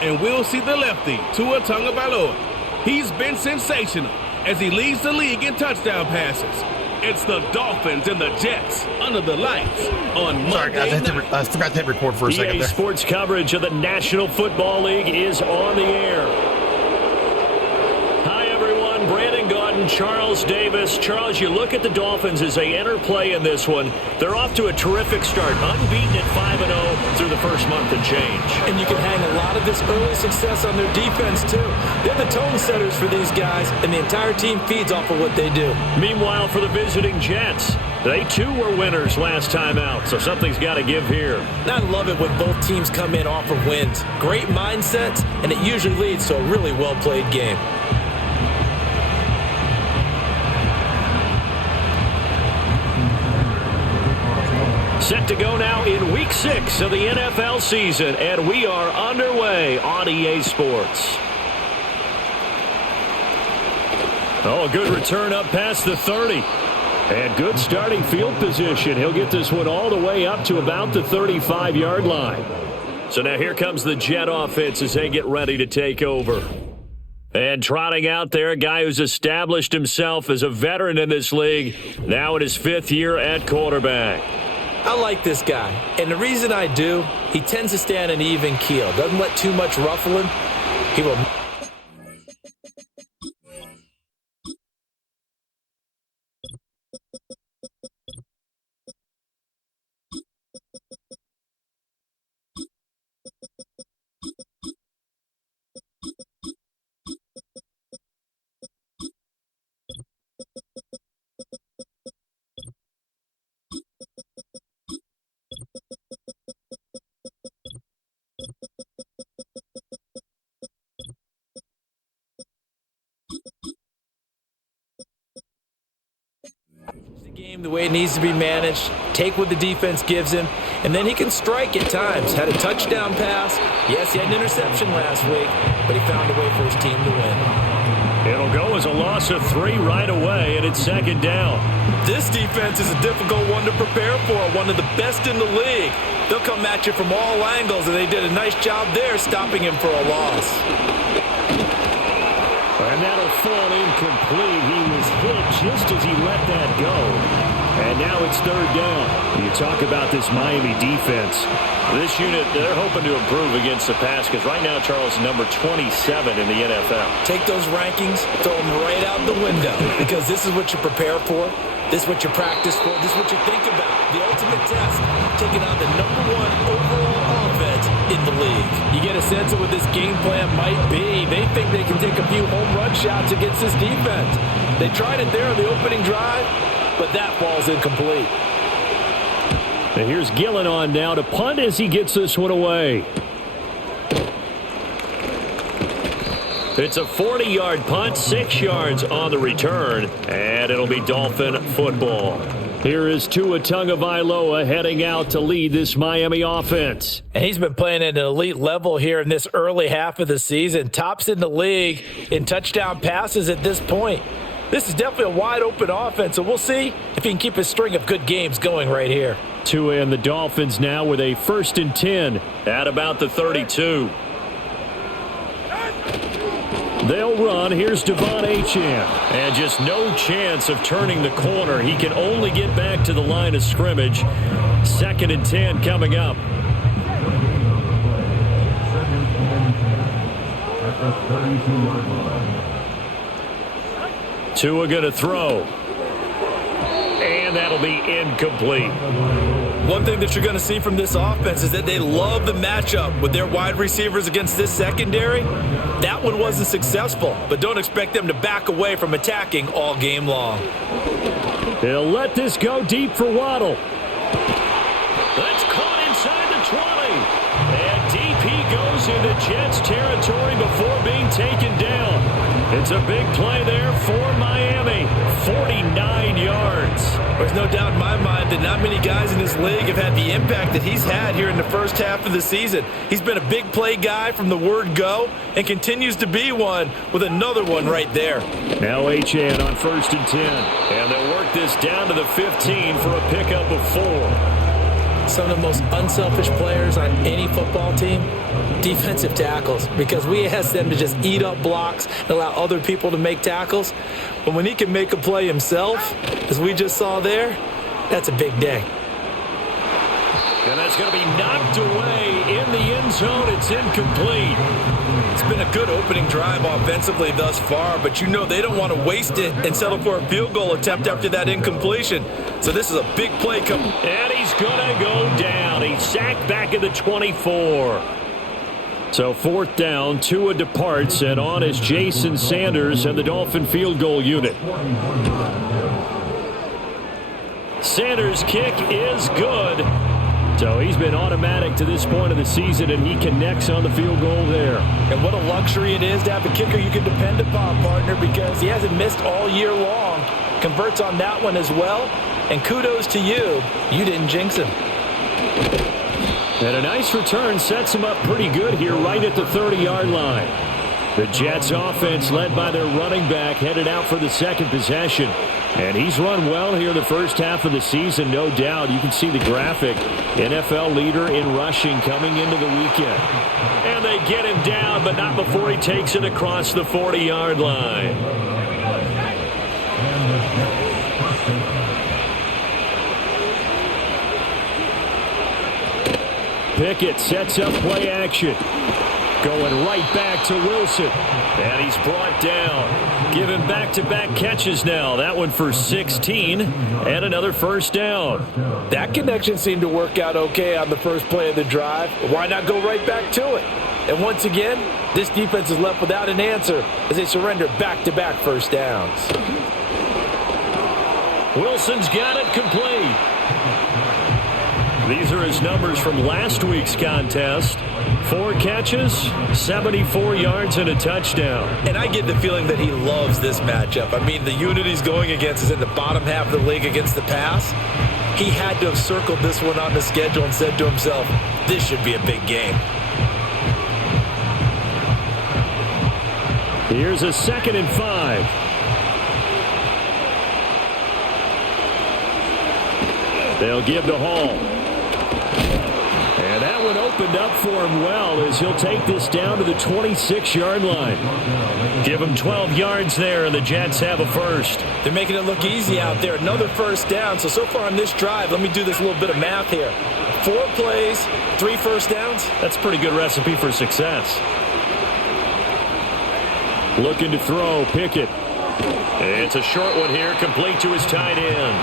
and we'll see the lefty, Tua Tagovailoa. He's been sensational as he leads the league in touchdown passes. It's the Dolphins and the Jets under the lights on Monday night. I forgot to hit record for a second there. Sports coverage of the National Football League is on the air. Hi, everyone. Brandon Gaudin, Charles Davis. Charles, you look at the Dolphins as they enter play in this one. They're off to a terrific start, unbeaten at 5-0 through the first month and change. And you can hang a lot of this early success on their defense, too. They're the tone setters for these guys, and the entire team feeds off of what they do. Meanwhile, for the visiting Jets, they too were winners last time out, so something's got to give here. And I love it when both teams come in off of wins. Great mindsets, and it usually leads to a really well-played game. Set to go now in Week 6 of the NFL season, and we are underway on EA Sports. Oh, a good return up past the 30. And good starting field position. He'll get this one all the way up to about the 35-yard line. So now here comes the Jet offense as they get ready to take over. And trotting out there, a guy who's established himself as a veteran in this league, now in his 5th year at quarterback. I like this guy, and the reason I do, he tends to stay on an even keel. Doesn't let too much ruffle him. He will... game the way it needs to be managed, take what the defense gives him, and then he can strike at times. Had a touchdown pass. Yes, he had an interception last week, but he found a way for his team to win. It'll go as a loss of 3 right away, and it's 2nd down. This defense is a difficult one to prepare for, one of the best in the league. They'll come at you from all angles, and they did a nice job there stopping him for a loss. And that'll fall incomplete. He was hit just as he let that go. And now it's 3rd down. You talk about this Miami defense. This unit, they're hoping to improve against the pass because right now, Charles, number 27 in the NFL. Take those rankings, throw them right out the window because this is what you prepare for. This is what you practice for. This is what you think about. The ultimate test, taking on the #1 overall offense in the league. You get a sense of what this game plan might be. They think they can take a few home run shots against this defense. They tried it there on the opening drive, but that ball's incomplete. And here's Gillen on now to punt as he gets this one away. It's a 40-yard punt, 6 yards on the return, and it'll be Dolphin football. Here is Tua Tagovailoa heading out to lead this Miami offense. And he's been playing at an elite level here in this early half of the season. Tops in the league in touchdown passes at this point. This is definitely a wide-open offense, so we'll see if he can keep his string of good games going right here. Tua and the Dolphins now with a 1st and 10 at about the 32. They'll run. Here's Devon Achane. And just no chance of turning the corner. He can only get back to the line of scrimmage. 2nd and 10 coming up. Tua going to throw. And that'll be incomplete. One thing that you're going to see from this offense is that they love the matchup with their wide receivers against this secondary. That one wasn't successful, but don't expect them to back away from attacking all game long. They'll let this go deep for Waddle. That's caught inside the 20. And DP goes into Jets territory before being taken down. It's a big play there for Miami. 49 yards. There's no doubt in my mind that not many guys in this league have had the impact that he's had here in the first half of the season. He's been a big play guy from the word go and continues to be one with another one right there. Now Achane on 1st and 10. And they'll work this down to the 15 for a pickup of 4. some of the most unselfish players on any football team? Defensive tackles, because we ask them to just eat up blocks and allow other people to make tackles. But when he can make a play himself, as we just saw there, that's a big day. And that's going to be knocked away in the end zone. It's incomplete. It's been a good opening drive offensively thus far, but you know they don't want to waste it and settle for a field goal attempt after that incompletion. So this is a big play coming. And he's going to go down. He's sacked back at the 24. So 4th down, Tua departs, and on is Jason Sanders and the Dolphin field goal unit. Sanders' kick is good. So he's been automatic to this point of the season, and he connects on the field goal there. And what a luxury it is to have a kicker you can depend upon, partner, because he hasn't missed all year long. Converts on that one as well. And kudos to you. You didn't jinx him. And a nice return sets him up pretty good here right at the 30-yard line. The Jets offense led by their running back headed out for the second possession. And he's run well here the first half of the season, no doubt. You can see the graphic. NFL leader in rushing coming into the weekend. And they get him down, but not before he takes it across the 40-yard line. Pickett sets up play action. Going right back to Wilson. And he's brought down. Give him back-to-back catches now. That one for 16 and another first down. That connection seemed to work out okay on the first play of the drive. Why not go right back to it? And once again, this defense is left without an answer as they surrender back-to-back first downs. Wilson's got it complete. These are his numbers from last week's contest. 4 catches, 74 yards, and a touchdown. And I get the feeling that he loves this matchup. I mean, the unit he's going against is in the bottom half of the league against the pass. He had to have circled this one on the schedule and said to himself, this should be a big game. Here's a 2nd and 5. They'll give to Hall. And that one opened up for him well as he'll take this down to the 26-yard line. Give him 12 yards there, and the Jets have a first. They're making it look easy out there. Another first down. So far on this drive, let me do this little bit of math here. 4 plays, 3 first downs. That's a pretty good recipe for success. Looking to throw, Pickett. It's a short one here, complete to his tight end.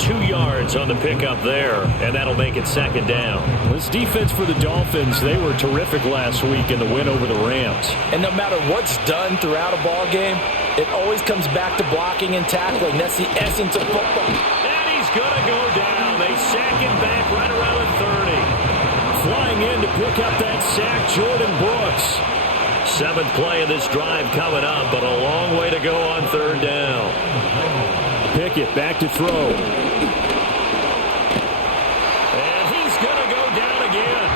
2 yards on the pickup there, and that'll make it 2nd down. This defense for the Dolphins, they were terrific last week in the win over the Rams. And no matter what's done throughout a ball game, it always comes back to blocking and tackling. That's the essence of football. And he's going to go down. They sack him back right around the 30. Flying in to pick up that sack, Jordan Brooks. 7th play of this drive coming up, but a long way to go on 3rd down. Pickett back to throw. And he's going to go down again.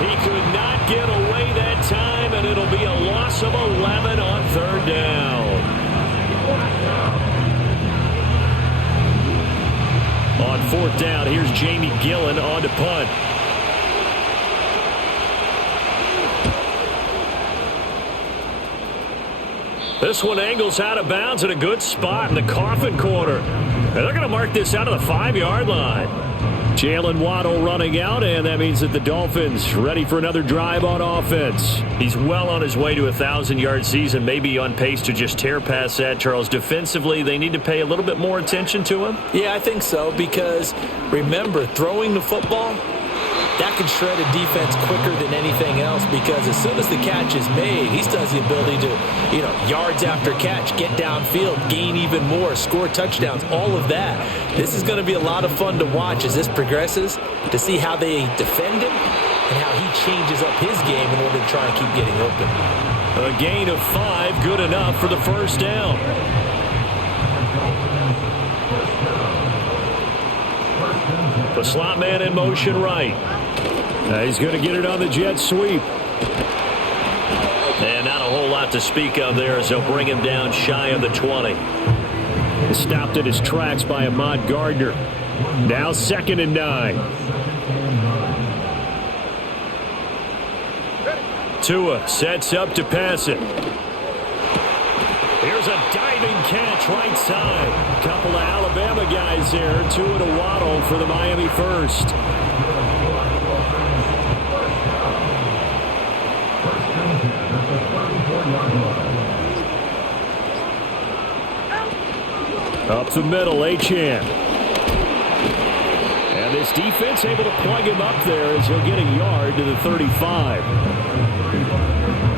He could not get away that time, and it'll be a loss of 11 on 3rd down. On 4th down, here's Jamie Gillen on to punt. This one angles out of bounds at a good spot in the coffin corner. And they're going to mark this out of the 5-yard line. Jalen Waddle running out, and that means that the Dolphins ready for another drive on offense. He's well on his way to a 1,000-yard season, maybe on pace to just tear past that, Charles. Defensively, they need to pay a little bit more attention to him? Yeah, I think so, because remember, throwing the football, that can shred a defense quicker than anything else, because as soon as the catch is made, he still has the ability to, yards after catch, get downfield, gain even more, score touchdowns, all of that. This is going to be a lot of fun to watch as this progresses, to see how they defend him and how he changes up his game in order to try and keep getting open. A gain of 5, good enough for the first down. The slot man in motion right. He's going to get it on the jet sweep. And not a whole lot to speak of there as they'll bring him down shy of the 20. Stopped at his tracks by Ahmad Gardner. Now 2nd and 9. Tua sets up to pass it. Here's a diving catch right side. Couple of Alabama guys there. Tua to Waddle for the Miami first. Up the middle, Achane. And this defense able to plug him up there as he'll get a yard to the 35.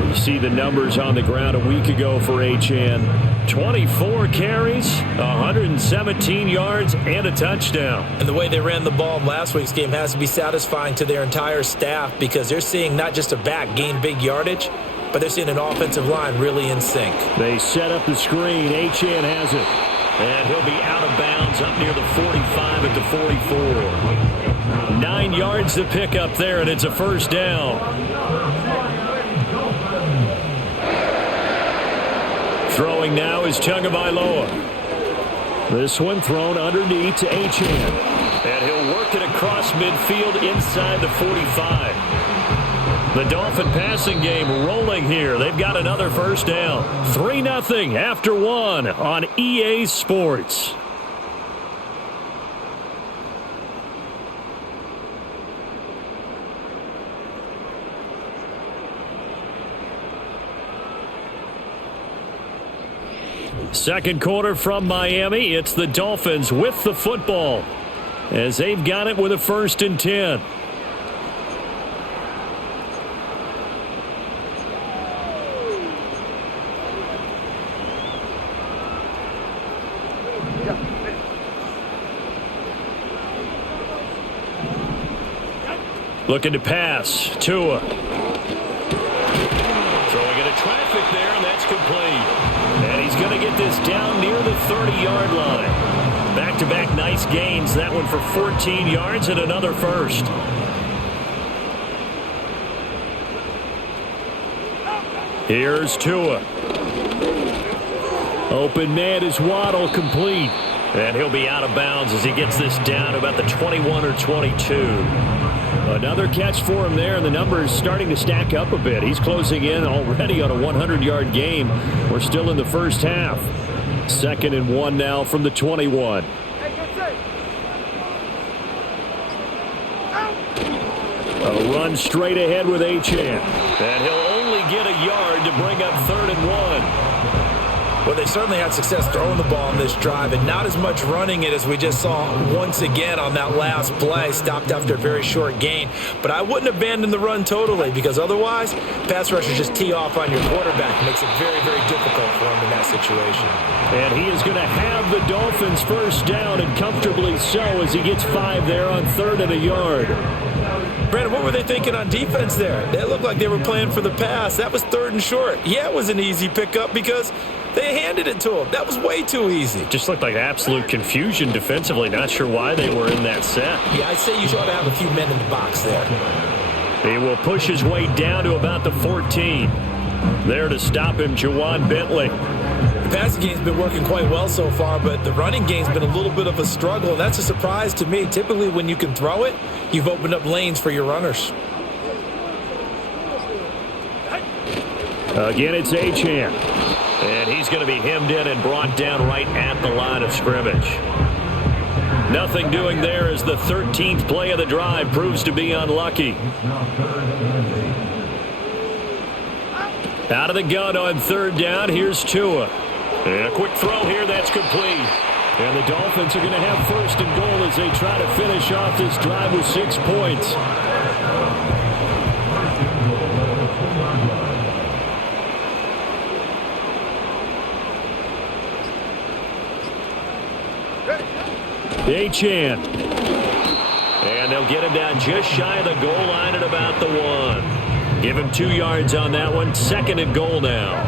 You see the numbers on the ground a week ago for Achane. 24 carries, 117 yards, and a touchdown. And the way they ran the ball in last week's game has to be satisfying to their entire staff because they're seeing not just a back gain big yardage, but they're seeing an offensive line really in sync. They set up the screen. Achane has it. And he'll be out of bounds up near the 45 at the 44. 9 yards to pick up there, and it's a first down. Throwing now is Tagovailoa. This one thrown underneath to Achane. And he'll work it across midfield inside the 45. The Dolphin passing game rolling here. They've got another first down. 3-0 after 1 on EA Sports. Second quarter from Miami. It's the Dolphins with the football as they've got it with a 1st and 10. Looking to pass. Tua. Throwing into traffic there, and that's complete. And he's going to get this down near the 30-yard line. Back-to-back nice gains. That one for 14 yards and another first. Here's Tua. Open man is Waddle, complete. And he'll be out of bounds as he gets this down to about the 21 or 22. Another catch for him there, and the numbers starting to stack up a bit. He's closing in already on a 100-yard game. We're still in the first half. 2nd and 1 now from the 21. A run straight ahead with Achane. And he'll only get a yard to bring up 3rd and 1. Well, they certainly had success throwing the ball on this drive and not as much running it as we just saw once again on that last play. Stopped after a very short gain. But I wouldn't abandon the run totally because otherwise, pass rushers just tee off on your quarterback. It makes it very, very difficult for him in that situation. And he is going to have the Dolphins first down, and comfortably so, as he gets 5 there on 3rd and a yard. Brandon, what were they thinking on defense there? They looked like they were playing for the pass. That was 3rd and short. Yeah, it was an easy pickup because they handed it to him. That was way too easy. Just looked like absolute confusion defensively. Not sure why they were in that set. Yeah, I'd say you ought to have a few men in the box there. He will push his way down to about the 14. There to stop him, Juwan Bentley. The passing game's been working quite well so far, but the running game's been a little bit of a struggle, and that's a surprise to me. Typically, when you can throw it, you've opened up lanes for your runners. Again, it's Achane. And he's going to be hemmed in and brought down right at the line of scrimmage. Nothing doing there as the 13th play of the drive proves to be unlucky. Out of the gun on 3rd down, here's Tua. And a quick throw here, that's complete. And the Dolphins are going to have 1st and goal as they try to finish off this drive with 6 points. Achane. And they'll get him down just shy of the goal line at about the 1. Give him 2 yards on that one. 2nd and goal now.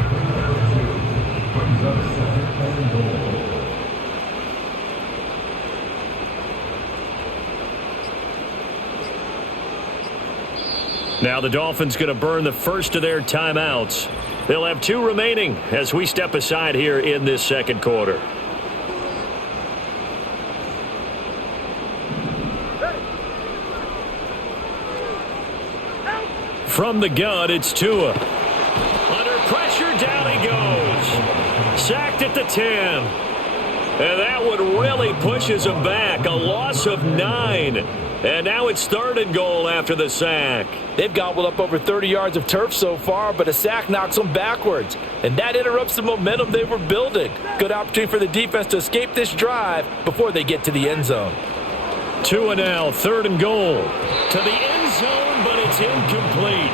Now the Dolphins going to burn the first of their timeouts. They'll have 2 remaining as we step aside here in this 2nd quarter. From the gun, it's Tua. Under pressure, down he goes. Sacked at the 10. And that one really pushes him back. A loss of 9. And now it's 3rd and goal after the sack. They've gobbled up over 30 yards of turf so far, but a sack knocks them backwards. And that interrupts the momentum they were building. Good opportunity for the defense to escape this drive before they get to the end zone. Tua now, 3rd and goal. To the end zone, but it's incomplete.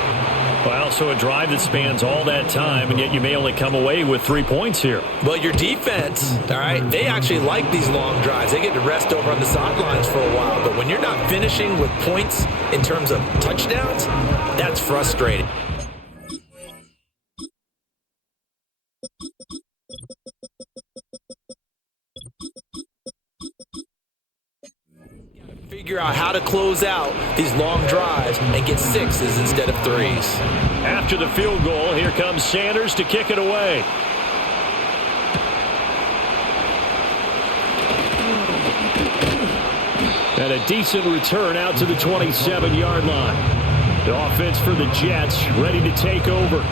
Well, so a drive that spans all that time, and yet you may only come away with 3 points here. Well, your defense, all right, they actually like these long drives. They get to rest over on the sidelines for a while. But when you're not finishing with points in terms of touchdowns, that's frustrating. Figure out how to close out these long drives and get 6s instead of 3s. After the field goal, here comes Sanders to kick it away. And a decent return out to the 27-yard line. The offense for the Jets ready to take over.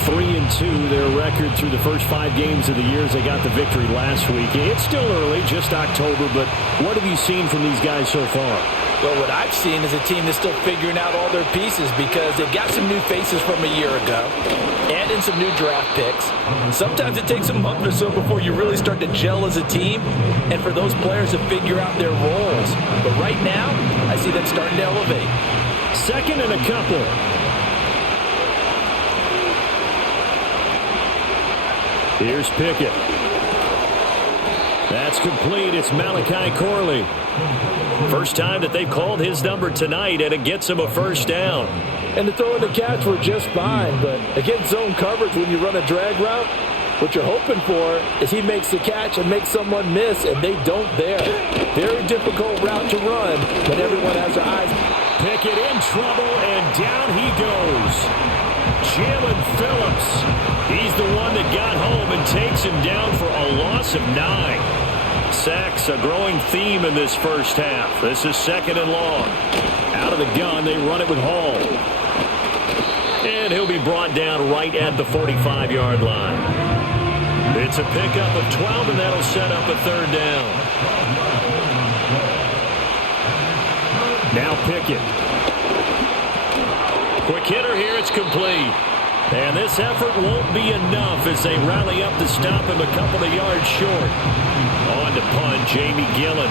3-2, their record through the first 5 games of the year as they got the victory last week. It's still early, just October, but what have you seen from these guys so far? Well, what I've seen is a team that's still figuring out all their pieces because they've got some new faces from a year ago, add in some new draft picks. Sometimes it takes a month or so before you really start to gel as a team and for those players to figure out their roles. But right now, I see them starting to elevate. 2nd and a couple. Here's Pickett. That's complete. It's Malachi Corley. First time that they've called his number tonight, and it gets him a first down. And the throw and the catch were just fine, but against zone coverage when you run a drag route, what you're hoping for is he makes the catch and makes someone miss, and they don't there. Very difficult route to run when everyone has their eyes. Pickett in trouble, and down he goes. Jalen Phillips. He's the one that got home and takes him down for a loss of 9. Sacks, a growing theme in this first half. This is 2nd and long. Out of the gun, they run it with Hall. And he'll be brought down right at the 45-yard line. It's a pickup of 12, and that'll set up a 3rd down. Now Pickett. Quick hitter here, it's complete. And this effort won't be enough as they rally up to stop him a couple of yards short. On to punt, Jamie Gillen.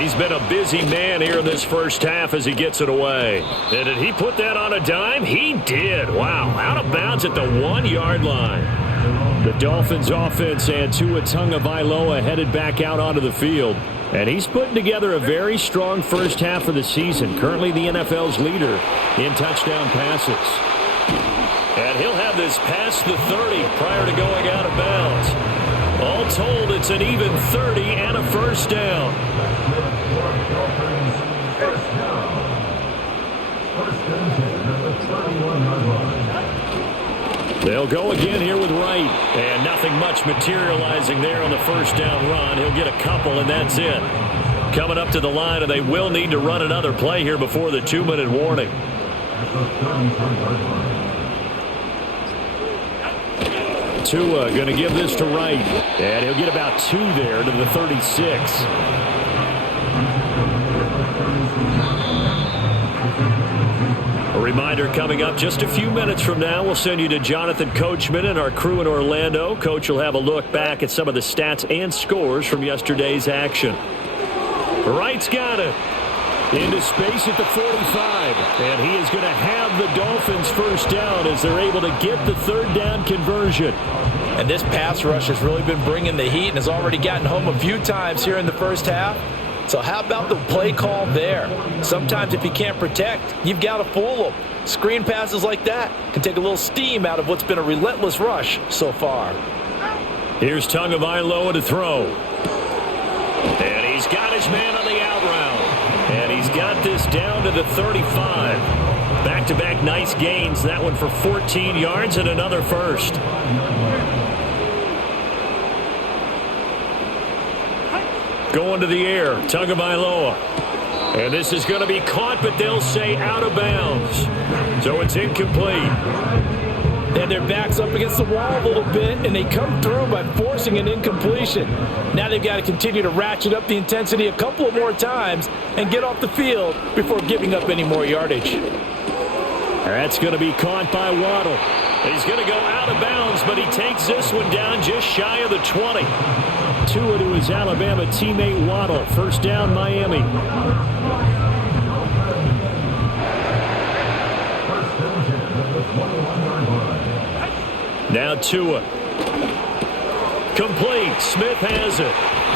He's been a busy man here in this first half as he gets it away. And did he put that on a dime? He did. Wow, out of bounds at the 1-yard line. The Dolphins offense and Tua Tagovailoa headed back out onto the field. And he's putting together a very strong first half of the season. Currently the NFL's leader in touchdown passes. And he'll have this past the 30 prior to going out of bounds. All told, it's an even 30 and a first down. They'll go again here with Wright. And nothing much materializing there on the first down run. He'll get a couple, and that's it. Coming up to the line, and they will need to run another play here before the 2-minute warning. Tua going to give this to Wright. And he'll get about 2 there to the 36. A reminder coming up just a few minutes from now, we'll send you to Jonathan Coachman and our crew in Orlando. Coach will have a look back at some of the stats and scores from yesterday's action. Wright's got it. Into space at the 45. And he is going to have the Dolphins first down as they're able to get the 3rd down conversion. And this pass rush has really been bringing the heat and has already gotten home a few times here in the first half. So how about the play call there? Sometimes if you can't protect, you've got to fool them. Screen passes like that can take a little steam out of what's been a relentless rush so far. Here's Tagovailoa to throw. And he's got his man on the out route. And he's got this down to the 35. Back-to-back nice gains. That one for 14 yards and another first. Going to the air, Tagovailoa. And this is going to be caught, but they'll say out of bounds. So it's incomplete. And their backs up against the wall a little bit, and they come through by forcing an incompletion. Now they've got to continue to ratchet up the intensity a couple of more times and get off the field before giving up any more yardage. That's going to be caught by Waddle. He's going to go out of bounds, but he takes this one down just shy of the 20. Tua to his Alabama teammate Waddle. First down, Miami. Now Tua. Complete. Smith has it.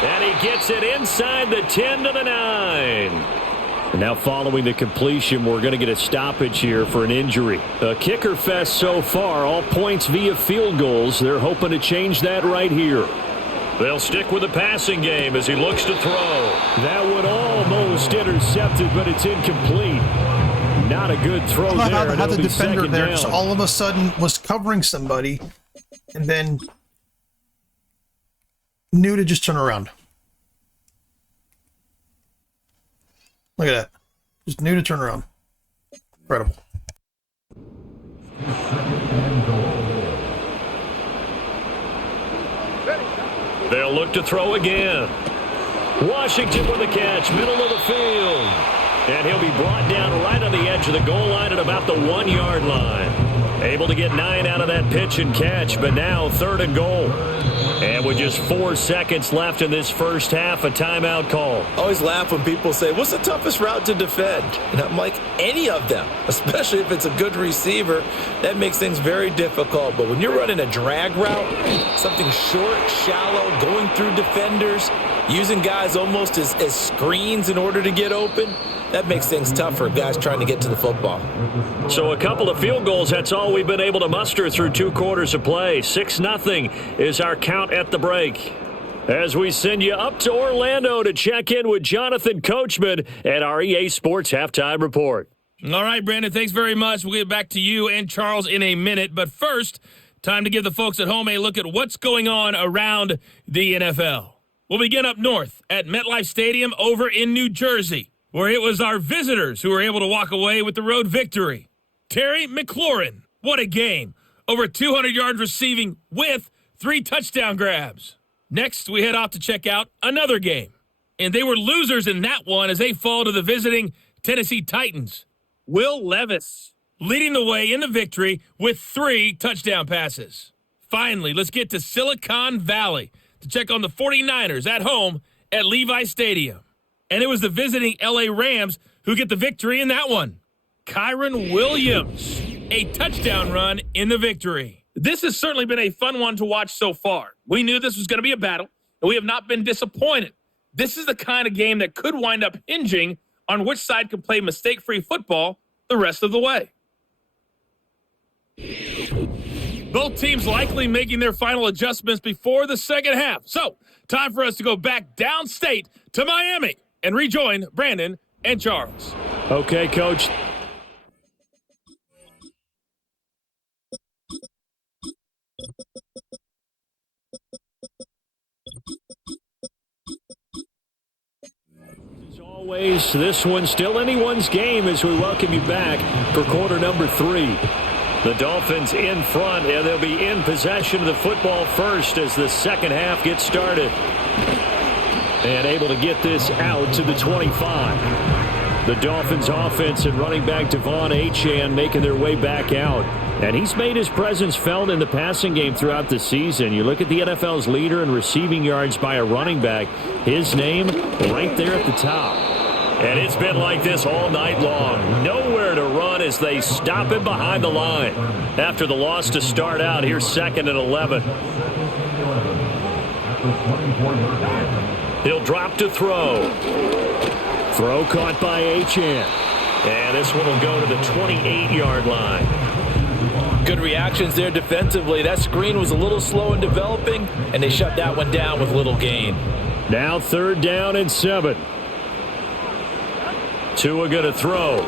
And he gets it inside the 10 to the 9. Now following the completion, we're going to get a stoppage here for an injury. A kicker fest so far, all points via field goals. They're hoping to change that right here. They'll stick with the passing game as he looks to throw. That one almost intercepted, but it's incomplete. Not a good throw there. How the defender there just all of a sudden was covering somebody and then knew to just turn around. Look at that. Just knew to turn around. Incredible. They'll look to throw again. Washington with the catch, middle of the field. And he'll be brought down right on the edge of the goal line at about the 1 yard line. Able to get 9 out of that pitch and catch, but now 3rd and goal. And with just 4 seconds left in this first half, a timeout call. I always laugh when people say, what's the toughest route to defend? And I'm like, any of them, especially if it's a good receiver. That makes things very difficult. But when you're running a drag route, something short, shallow, going through defenders, using guys almost as screens in order to get open, that makes things tough for guys trying to get to the football. So a couple of field goals, that's all we've been able to muster through 2 quarters of play. 6-0 is our count at the break. As we send you up to Orlando to check in with Jonathan Coachman at our EA Sports Halftime Report. All right, Brandon, thanks very much. We'll get back to you and Charles in a minute. But first, time to give the folks at home a look at what's going on around the NFL. We'll begin up north at MetLife Stadium over in New Jersey, where it was our visitors who were able to walk away with the road victory. Terry McLaurin, what a game. Over 200 yards receiving with 3 touchdown grabs. Next, we head off to check out another game. And they were losers in that one as they fall to the visiting Tennessee Titans. Will Levis leading the way in the victory with 3 touchdown passes. Finally, let's get to Silicon Valley to check on the 49ers at home at Levi Stadium. And it was the visiting LA Rams who get the victory in that one. Kyron Williams, a touchdown run in the victory. This has certainly been a fun one to watch so far. We knew this was going to be a battle, and we have not been disappointed. This is the kind of game that could wind up hinging on which side can play mistake-free football the rest of the way. Both teams likely making their final adjustments before the second half. So, time for us to go back downstate to Miami and rejoin Brandon and Charles. Okay, Coach. As always, this one's still anyone's game as we welcome you back for quarter number 3. The Dolphins in front, and they'll be in possession of the football first as the second half gets started. And able to get this out to the 25. The Dolphins offense and running back Devon Achane making their way back out. And he's made his presence felt in the passing game throughout the season. You look at the NFL's leader in receiving yards by a running back. His name right there at the top. And it's been like this all night long. Nowhere to run as they stop him behind the line. After the loss to start out, here's 2nd and 11. He'll drop to throw. Throw caught by Achane. And this one will go to the 28-yard line. Good reactions there defensively. That screen was a little slow in developing, and they shut that one down with little gain. Now 3rd down and 7. Tua going to throw.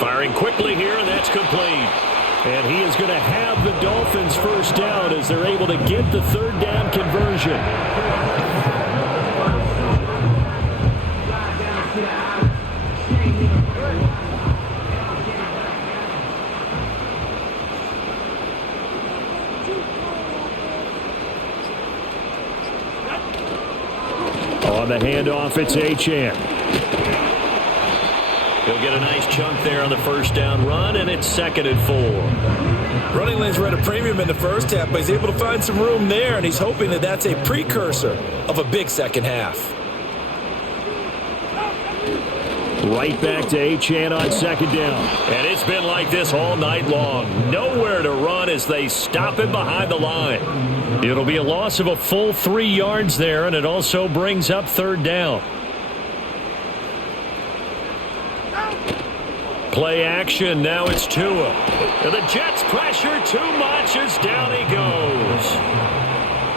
Firing quickly here, and that's complete. And he is going to have the Dolphins first down as they're able to get the 3rd down conversion. On the handoff, it's Achane. He'll get a nice chunk there on the first down run, and it's 2nd and 4. Running lanes were at a premium in the first half, but he's able to find some room there, and he's hoping that that's a precursor of a big second half. Right back to Achane on 2nd down. And it's been like this all night long. Nowhere to run as they stop him behind the line. It'll be a loss of a full 3 yards there, and it also brings up 3rd down. Play action, now it's Tua. And the Jets pressure too much as down he goes.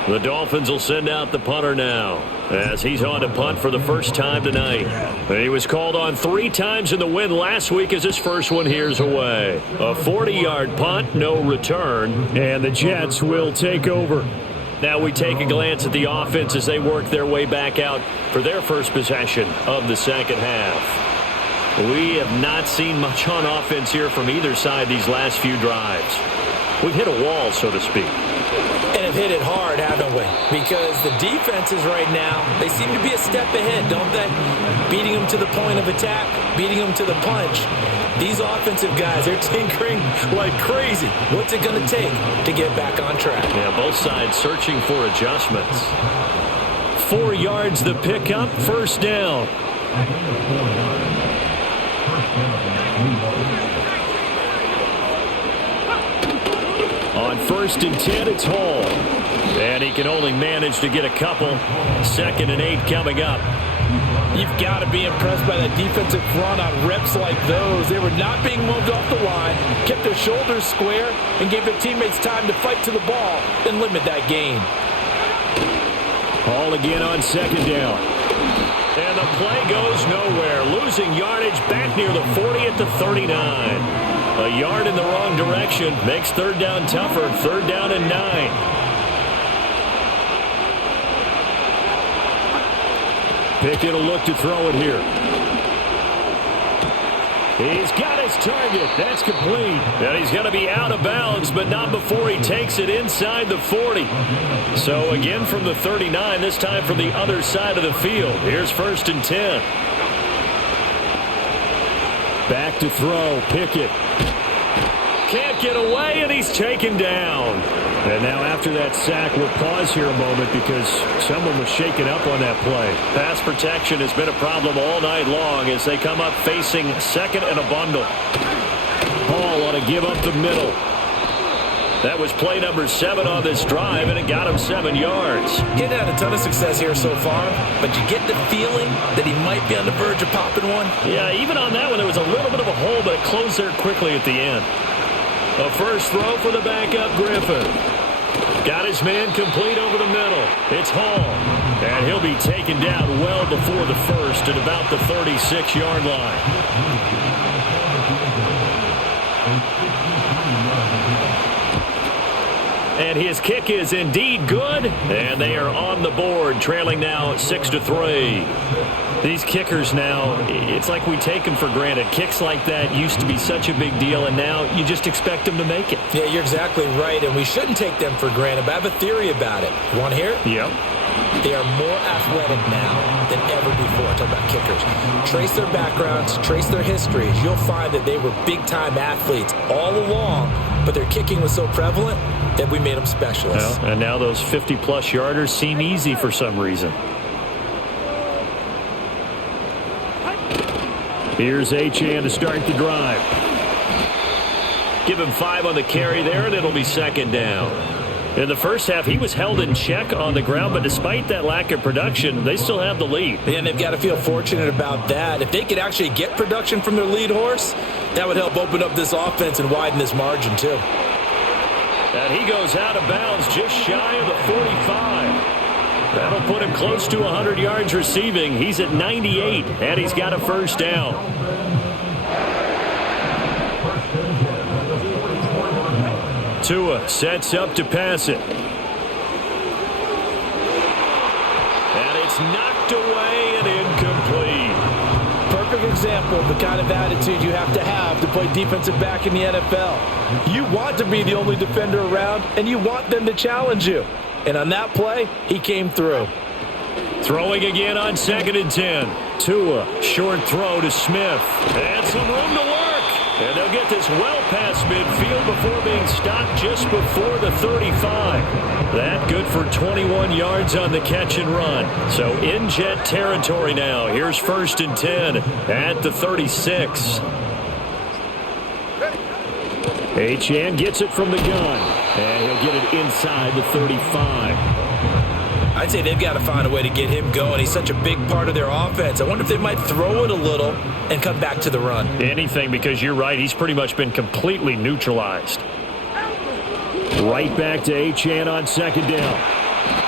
The Dolphins will send out the punter now as he's on to punt for the first time tonight. He was called on 3 times in the win last week as his first one here's away. A 40-yard punt, no return, and the Jets will take over. Now we take a glance at the offense as they work their way back out for their first possession of the second half. We have not seen much on offense here from either side these last few drives. We've hit a wall, so to speak. And have hit it hard, haven't we? Because the defenses right now, they seem to be a step ahead, don't they? Beating them to the point of attack, beating them to the punch. These offensive guys, they're tinkering like crazy. What's it going to take to get back on track? Yeah, both sides searching for adjustments. 4 yards the pickup, first down. On 1st and 10, it's Hall. And he can only manage to get a couple. 2nd and 8 coming up. You've got to be impressed by that defensive front on reps like those. They were not being moved off the line, kept their shoulders square, and gave their teammates time to fight to the ball and limit that gain. Hall again on 2nd down. And the play goes nowhere. Losing yardage back near the 40 at the 39. A yard in the wrong direction makes 3rd down tougher. 3rd down and 9. Pickett will look to throw it here. He's got his target. That's complete. And he's going to be out of bounds, but not before he takes it inside the 40. So again from the 39, this time from the other side of the field. Here's 1st and 10. Back to throw. Pickett. Can't get away, and he's taken down. And now after that sack, we'll pause here a moment because someone was shaken up on that play. Pass protection has been a problem all night long as they come up facing 2nd and a bundle. Hall on a give up the middle. That was play number 7 on this drive, and it got him 7 yards. He's had a ton of success here so far, but you get the feeling that he might be on the verge of popping one. Yeah, even on that one, there was a little bit of a hole, but it closed there quickly at the end. A first throw for the backup Griffin. Got his man complete over the middle. It's Hall. And he'll be taken down well before the first at about the 36-yard line. And his kick is indeed good. And they are on the board, trailing now 6-3. These kickers now, it's like we take them for granted. Kicks like that used to be such a big deal, and now you just expect them to make it. Yeah, you're exactly right, and we shouldn't take them for granted, but I have a theory about it. You want to hear it? Yep. They are more athletic now than ever before. Talk about kickers. Trace their backgrounds, trace their histories. You'll find that they were big-time athletes all along, but their kicking was so prevalent that we made them specialists. Well, and now those 50-plus yarders seem easy for some reason. Here's Achane to start the drive. Give him 5 on the carry there, and it'll be 2nd down. In the first half, he was held in check on the ground, but despite that lack of production, they still have the lead. And they've got to feel fortunate about that. If they could actually get production from their lead horse, that would help open up this offense and widen this margin, too. And he goes out of bounds just shy of the 45. That'll put him close to 100 yards receiving. He's at 98, and he's got a first down. Tua sets up to pass it. And it's knocked away and incomplete. Perfect example of the kind of attitude you have to play defensive back in the NFL. You want to be the only defender around, and you want them to challenge you. And on that play, he came through. Throwing again on 2nd and 10. Tua, short throw to Smith. And some room to work. And they'll get this well past midfield before being stopped just before the 35. That good for 21 yards on the catch and run. So in Jet territory now. Here's 1st and 10 at the 36. Achane gets it from the gun. And he'll get it inside the 35. I'd say they've got to find a way to get him going. He's such a big part of their offense. I wonder if they might throw it a little and come back to the run. Anything, because you're right. He's pretty much been completely neutralized. Right back to Achane on 2nd down.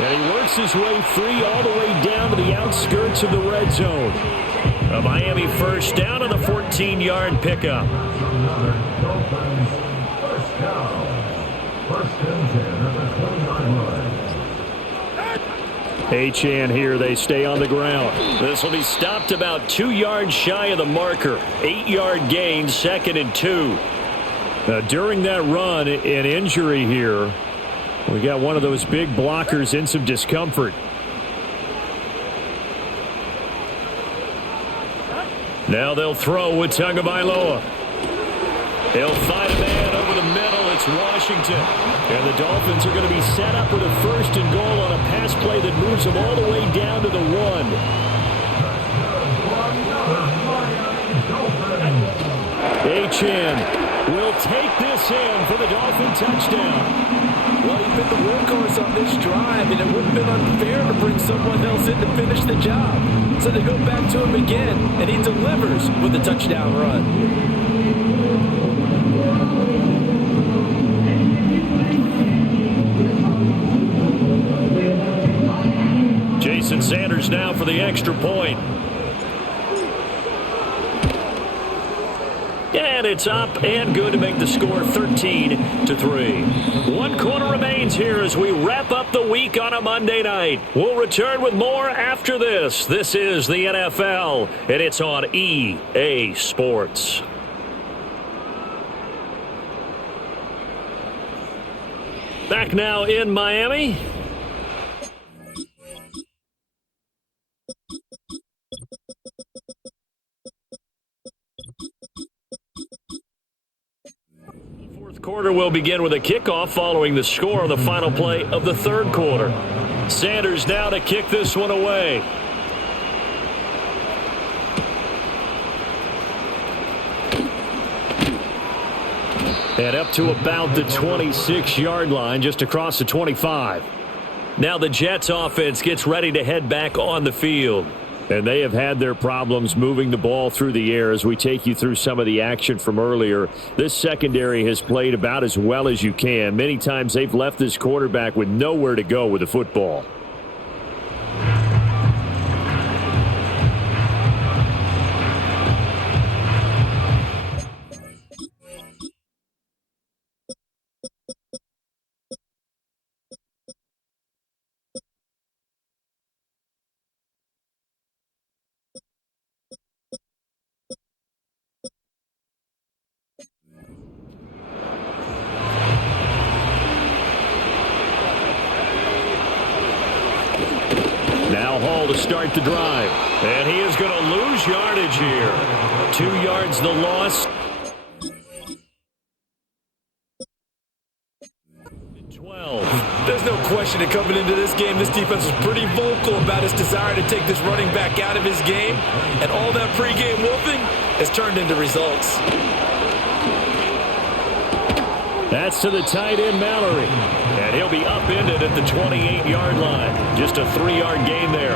And he works his way free all the way down to the outskirts of the red zone. A Miami 1st down on the 14-yard pickup. First down. 1st and 10 at the 29 line. Achane here, they stay on the ground. This will be stopped about 2 yards shy of the marker. 8-yard gain, 2nd and 2. During that run, an injury here. We got one of those big blockers in some discomfort. Now they'll throw with Tagovailoa. He'll find a man over the middle. It's Washington. And the Dolphins are going to be set up with a 1st and goal on a pass play that moves them all the way down to the 1. Achane will take this in for the Dolphin touchdown. Well, he's been the workhorse on this drive, and it would have been unfair to bring someone else in to finish the job. So they go back to him again, and he delivers with a touchdown run. Jason Sanders now for the extra point. And it's up and good to make the score 13-3. 1 quarter remains here as we wrap up the week on a Monday night. We'll return with more after this. This is the NFL, and it's on EA Sports. Back now in Miami. Quarter will begin with a kickoff following the score on the final play of the 3rd quarter. Sanders now to kick this one away. And up to about the 26-yard line, just across the 25. Now the Jets offense gets ready to head back on the field. And they have had their problems moving the ball through the air as we take you through some of the action from earlier. This secondary has played about as well as you can. Many times they've left this quarterback with nowhere to go with the football. Now Hall to start the drive. And he is going to lose yardage here. 2 yards the loss. 12. There's no question that coming into this game, this defense was pretty vocal about its desire to take this running back out of his game. And all that pregame wolfing has turned into results. That's to the tight end, Mallory. And he'll be upended at the 28-yard line. Just a 3-yard gain there.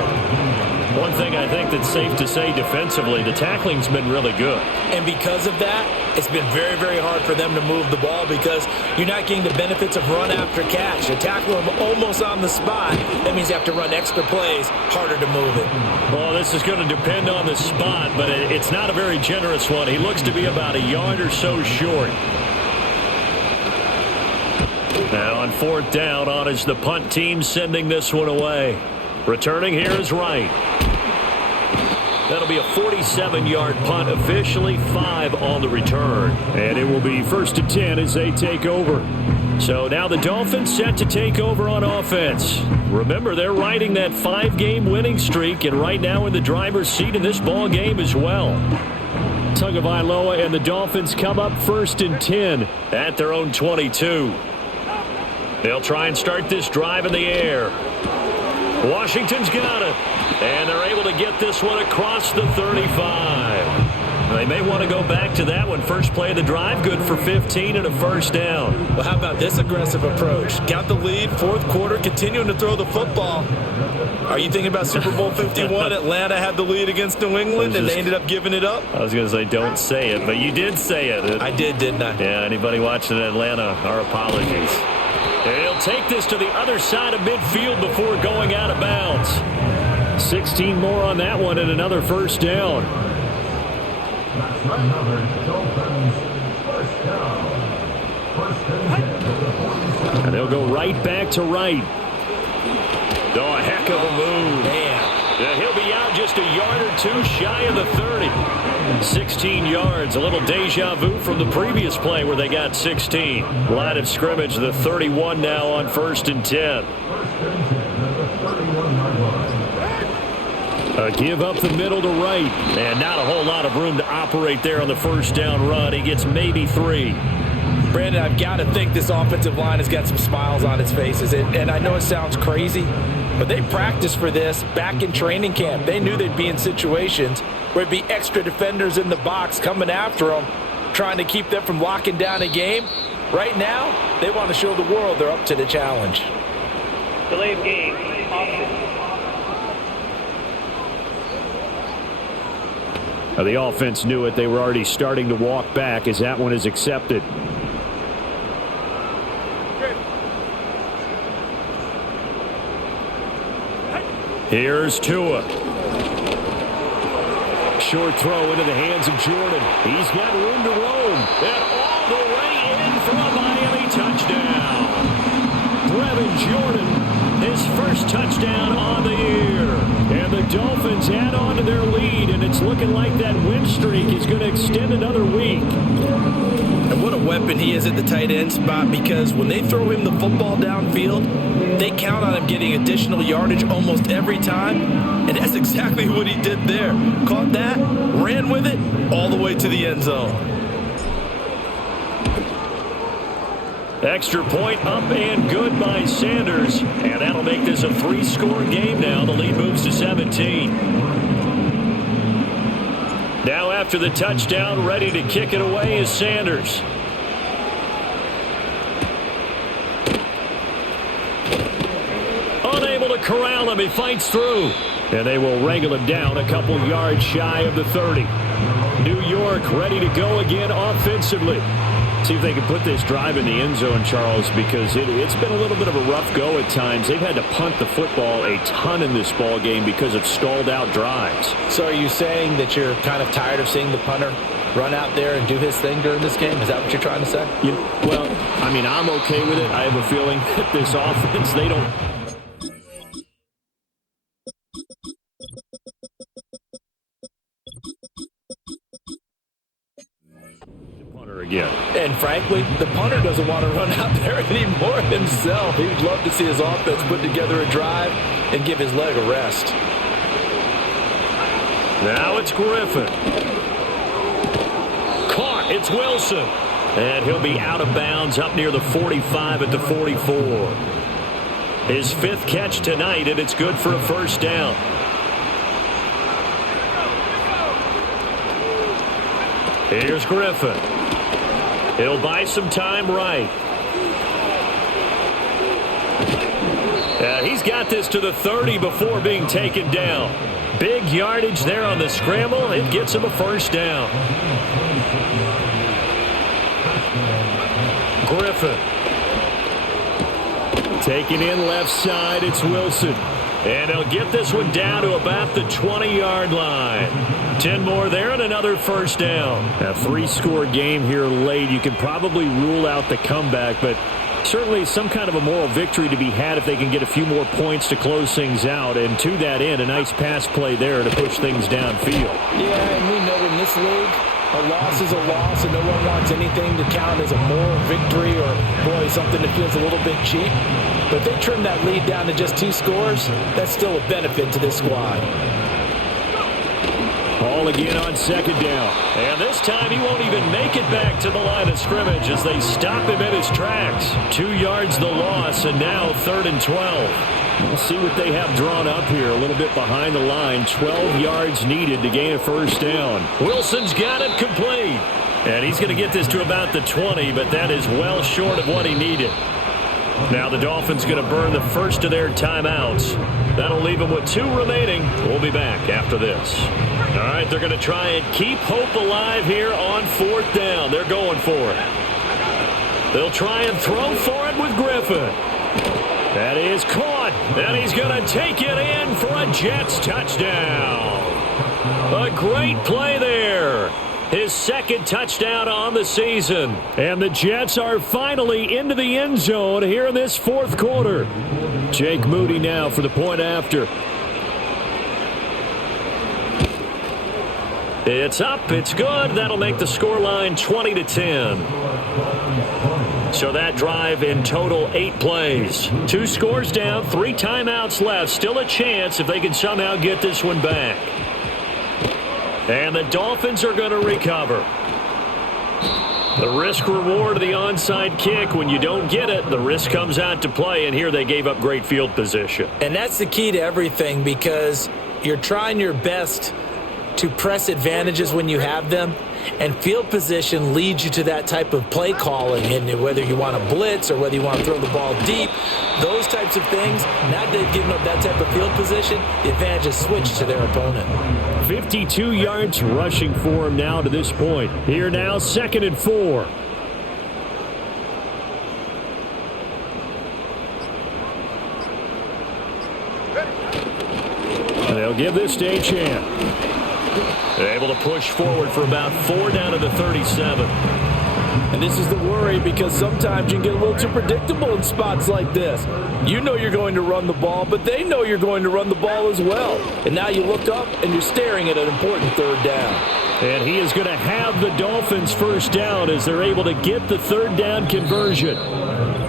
One thing I think that's safe to say defensively, the tackling's been really good. And because of that, it's been very, very hard for them to move the ball because you're not getting the benefits of run after catch. You tackle them almost on the spot. That means you have to run extra plays, harder to move it. Well, this is going to depend on the spot, but it's not a very generous one. He looks to be about a yard or so short. Now on 4th down, on is the punt team sending this one away. Returning here is Wright. That'll be a 47-yard punt, officially 5 on the return. And it will be 1st and 10 as they take over. So now the Dolphins set to take over on offense. Remember, they're riding that 5-game winning streak, and right now in the driver's seat in this ball game as well. Tagovailoa and the Dolphins come up 1st and 10 at their own 22. They'll try and start this drive in the air. Washington's got it. And they're able to get this one across the 35. They may want to go back to that one. First play of the drive, good for 15 and a first down. Well, how about this aggressive approach? Got the lead, 4th quarter, continuing to throw the football. Are you thinking about Super Bowl 51? Atlanta had the lead against New England, and they ended up giving it up? I was going to say, don't say it, but you did say it. I did, didn't I? Yeah, anybody watching Atlanta, our apologies. He'll take this to the other side of midfield before going out of bounds. 16 more on that one and another first down. Another Dolphins first down. First and 10 to the 47. And they'll go right back to right. Oh, a heck of a move. Man. Yeah, he'll be out just a yard or two shy of the 30. 16 yards, a little deja vu from the previous play where they got 16. Line of scrimmage, the 31 now on 1st and 10. First and 10 at the 31-yard line. A give up the middle to right. And not a whole lot of room to operate there on the first down run. He gets maybe 3. Brandon, I've got to think this offensive line has got some smiles on its faces. And I know it sounds crazy, but they practiced for this back in training camp. They knew they'd be in situations where there'd be extra defenders in the box coming after them, trying to keep them from locking down a game. Right now, they want to show the world they're up to the challenge. Delay of game, offense. The offense knew it. They were already starting to walk back as that one is accepted. Here's Tua. Short throw into the hands of Jordan. He's got room to roam. And all the way in for a Miami touchdown. Brevin Jordan, his first touchdown on the year. And the Dolphins add on to their lead, and it's looking like that win streak is going to extend another week. And what a weapon he is at the tight end spot, because when they throw him the football downfield, they count on him getting additional yardage almost every time. And that's exactly what he did there. Caught that, ran with it, all the way to the end zone. Extra point up and good by Sanders. And that'll make this a 3-score game now. The lead moves to 17. Now after the touchdown, ready to kick it away is Sanders. Unable to corral him. He fights through. And they will wrangle him down a couple yards shy of the 30. New York ready to go again offensively. See if they can put this drive in the end zone, Charles, because it's been a little bit of a rough go at times. They've had to punt the football a ton in this ball game because of stalled out drives. So are you saying that you're kind of tired of seeing the punter run out there and do his thing during this game? Is that what you're trying to say? Yeah, well, I mean, I'm okay with it. I have a feeling that this offense, they don't... Again. And frankly, the punter doesn't want to run out there anymore himself. He'd love to see his offense put together a drive and give his leg a rest. Now it's Griffin. Caught. It's Wilson. And he'll be out of bounds up near the 45 at the 44. His 5th catch tonight, and it's good for a first down. Here's Griffin. He'll buy some time right. He's got this to the 30 before being taken down. Big yardage there on the scramble. It gets him a first down. Griffin. Taking in left side, it's Wilson. And he'll get this one down to about the 20-yard line. 10 more there and another first down. A 3-score game here late. You can probably rule out the comeback, but Certainly some kind of a moral victory to be had if they can get a few more points to close things out. And to that end, a nice pass play there to push things downfield. Yeah, and we know in this league, a loss is a loss, and no one wants anything to count as a moral victory or, boy, something that feels a little bit cheap. But if they trim that lead down to just 2 scores, that's still a benefit to this squad. Ball again on second down. And this time he won't even make it back to the line of scrimmage as they stop him in his tracks. 2 yards the loss, and now 3rd and 12. We'll see what they have drawn up here. A little bit behind the line. 12 yards needed to gain a first down. Wilson's got it complete. And he's going to get this to about the 20, but that is well short of what he needed. Now the Dolphins going to burn the first of their timeouts. That'll leave them with 2 remaining. We'll be back after this. All right, they're going to try and keep hope alive here on 4th down. They're going for it. They'll try and throw for it with Griffin. That is caught, and he's going to take it in for a Jets touchdown. A great play there. His 2nd touchdown on the season. And the Jets are finally into the end zone here in this 4th quarter. Jake Moody now for the point after. It's up, it's good. That'll make the scoreline 20-10. So that drive in total 8 plays. 2 scores down, 3 timeouts left. Still a chance if they can somehow get this one back. And the Dolphins are going to recover. The risk-reward of the onside kick, when you don't get it, the risk comes out to play, and here they gave up great field position. And that's the key to everything, because you're trying your best to press advantages when you have them, and field position leads you to that type of play calling. And whether you want to blitz or whether you want to throw the ball deep, those types of things, now they've given up that type of field position, the advantage is switched to their opponent. 52 yards rushing for him now to this point. Here now, 2nd and 4. They'll give this stage a chance. Able to push forward for about 4 down to the 37. And this is the worry, because sometimes you can get a little too predictable in spots like this. You know you're going to run the ball, but they know you're going to run the ball as well. And now you look up and you're staring at an important 3rd down. And he is going to have the Dolphins first down as they're able to get the 3rd down conversion.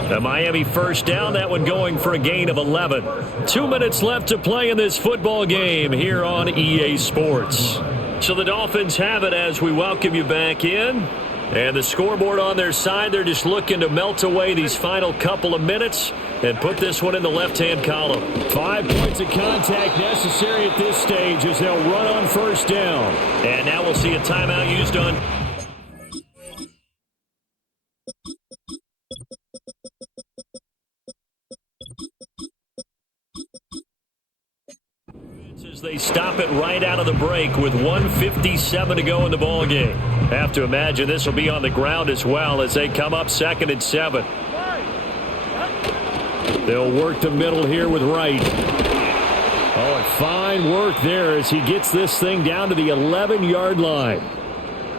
The Miami first down, that one going for a gain of 11. 2 minutes left to play in this football game here on EA Sports. So the Dolphins have it as we welcome you back in. And the scoreboard on their side, they're just looking to melt away these final couple of minutes and put this one in the left-hand column. 5 points of contact necessary at this stage as they'll run on first down. And now we'll see a timeout used on... As they stop it right out of the break with 1:57 to go in the ball game. Have to imagine this will be on the ground as well as they come up 2nd and 7. They'll work the middle here with Wright. Oh, and fine work there as he gets this thing down to the 11-yard line.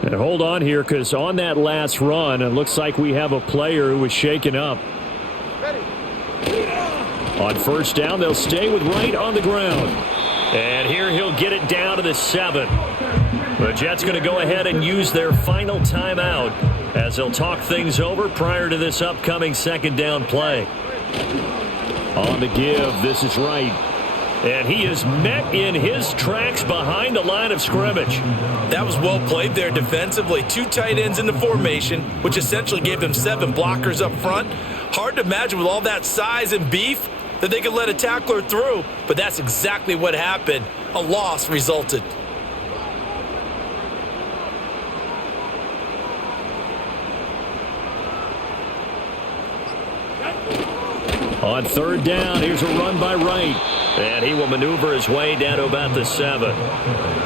And hold on here, because on that last run, it looks like we have a player who was shaken up. On first down, they'll stay with Wright on the ground. And here he'll get it down to the 7. The Jets going to go ahead and use their final timeout as they'll talk things over prior to this upcoming 2nd down play. On the give, this is Wright. And he is met in his tracks behind the line of scrimmage. That was well played there defensively. 2 tight ends in the formation, which essentially gave them 7 blockers up front. Hard to imagine with all that size and beef that they could let a tackler through, but that's exactly what happened. A loss resulted. On 3rd down, here's a run by Wright. And he will maneuver his way down to about the 7.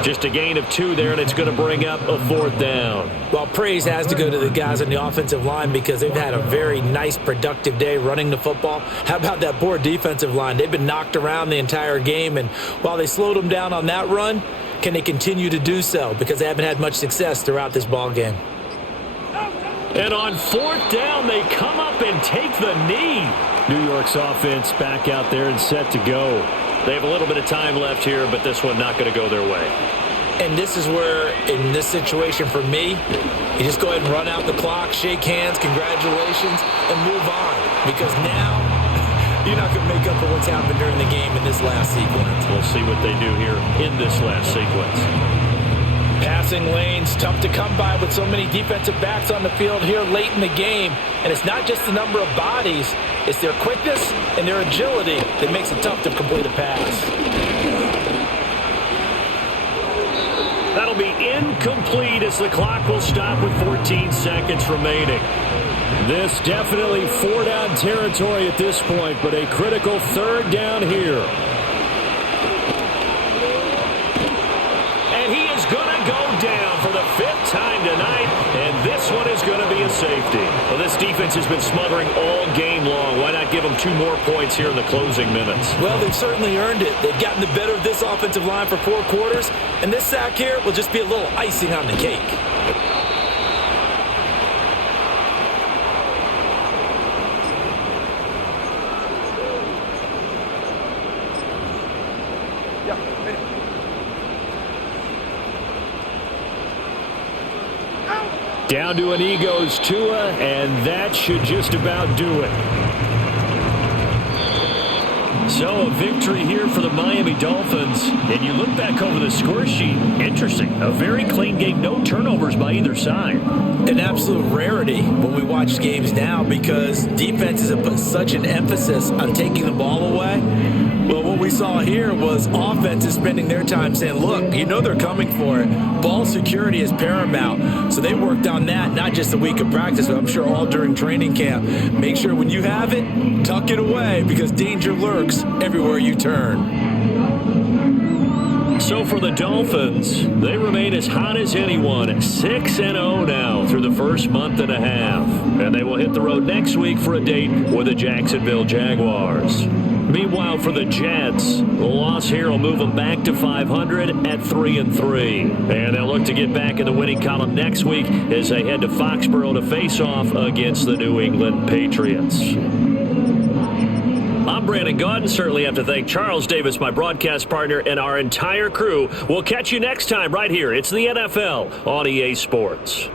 Just a gain of 2 there, and it's going to bring up a 4th down. Well, praise has to go to the guys on the offensive line because they've had a very nice, productive day running the football. How about that poor defensive line? They've been knocked around the entire game, and while they slowed them down on that run, can they continue to do so? Because they haven't had much success throughout this ball game. And on fourth down, they come up and take the knee. New York's offense back out there and set to go. They have a little bit of time left here, but this one not going to go their way. And this is where, in this situation for me, you just go ahead and run out the clock, shake hands, congratulations, and move on. Because now, you're not going to make up for what's happened during the game in this last sequence. We'll see what they do here in this last sequence. Passing lanes, tough to come by with so many defensive backs on the field here late in the game. And it's not just the number of bodies, it's their quickness and their agility that makes it tough to complete a pass. That'll be incomplete as the clock will stop with 14 seconds remaining. This definitely four-down territory at this point, but a critical third down here. And he is going to go down for the fifth time tonight, and this one is going to be a safety. Well, this defense has been smothering all game long. Why not give them 2 more points here in the closing minutes? Well, they've certainly earned it. They've gotten the better of this offensive line for 4 quarters, and this sack here will just be a little icing on the cake. Down to an knee goes Tua, and that should just about do it. So a victory here for the Miami Dolphins. And you look back over the score sheet, interesting. A very clean game, no turnovers by either side. An absolute rarity when we watch games now because defenses have put such an emphasis on taking the ball away. Well, what we saw here was offenses spending their time saying, look, you know they're coming for it. Ball security is paramount. So they worked on that, not just a week of practice, but I'm sure all during training camp. Make sure when you have it, tuck it away because danger lurks everywhere you turn. So for the Dolphins, they remain as hot as anyone, 6-0 now through the first month and a half. And they will hit the road next week for a date with the Jacksonville Jaguars. Meanwhile, for the Jets, the loss here will move them back to 500 at 3-3. And they'll look to get back in the winning column next week as they head to Foxborough to face off against the New England Patriots. I'm Brandon Gaudin. Certainly have to thank Charles Davis, my broadcast partner, and our entire crew. We'll catch you next time right here. It's the NFL on EA Sports.